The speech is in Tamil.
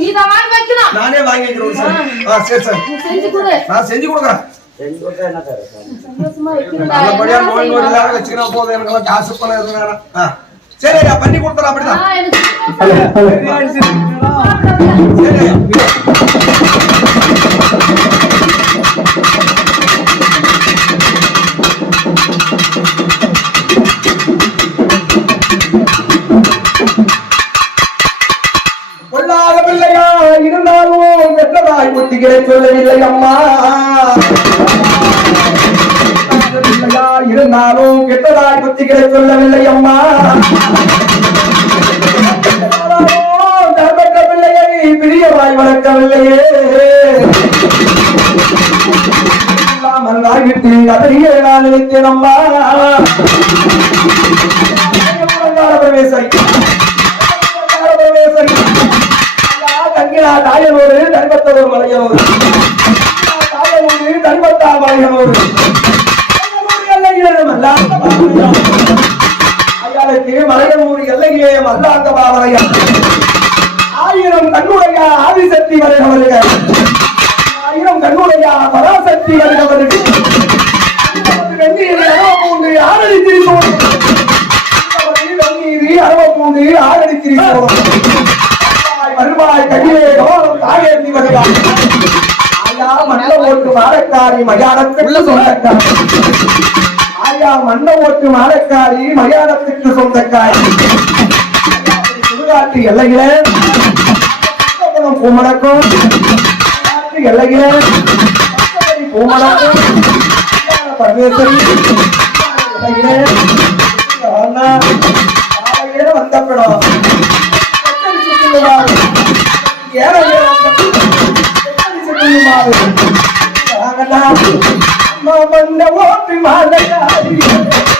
நீ தான் வைக்கணும். நானே வாங்கி வைக்கிறேன் சார் சரி. செஞ்சு கொடு. நான் செஞ்சு கொடுக்குறேன். நல்லபடியா நோய் நோய்? இல்லாத வச்சுக்கிறோம் போதும். எனக்கு காசு வேணாம். ஆ. சரி ஐயா பண்ணி கொடுத்துறேன் அப்படிதான். சரி ஐயா. புத்திகளை சொல்லவில்லை அம்மா. இருந்தாலும் கெட்டதாய் புத்திகளை சொல்லவில்லை அம்மா. பிரியவாய் வளர்க்கவில்லையே. ஆகிட்டு அதையே நான் நினைத்தேன் அம்மா. பிரவேசை தங்கினா தாயனோடு தனிப்பத்தவர் மலையனோடு தாயனோடு தர்மத்தா மலையோடு ஐயாளுக்கு மலையனூர் எல்லையிலே மல்லாந்த பாவனையா ஆயிரம் கண்ணுடைய ஆதிசக்தி வருக ஆயிரம் கண்ணுடைய பராசக்தி வருக வருக வெந்நீர் அரவ பூண்டு ஆரடி திரிசோடு ஆரடி திரிசோடு. ஆயா மண்ண ஓட்டு மாரக்காரி மயானத்துக்கு சொந்தக்காரி ஆயா மண்ண ஓட்டு மாரக்காரி மயானத்துக்கு சொந்தக்காரி சுடுகாட்டு எல்லையில பூமணக்கும் எல்லையில எல்லையிலே பூமணக்கும் பரமேஸ்வரி வந்தப்படும். ஓட்டு மாலையாரி நிம்மதியா? ஆவேசத்தோட தான்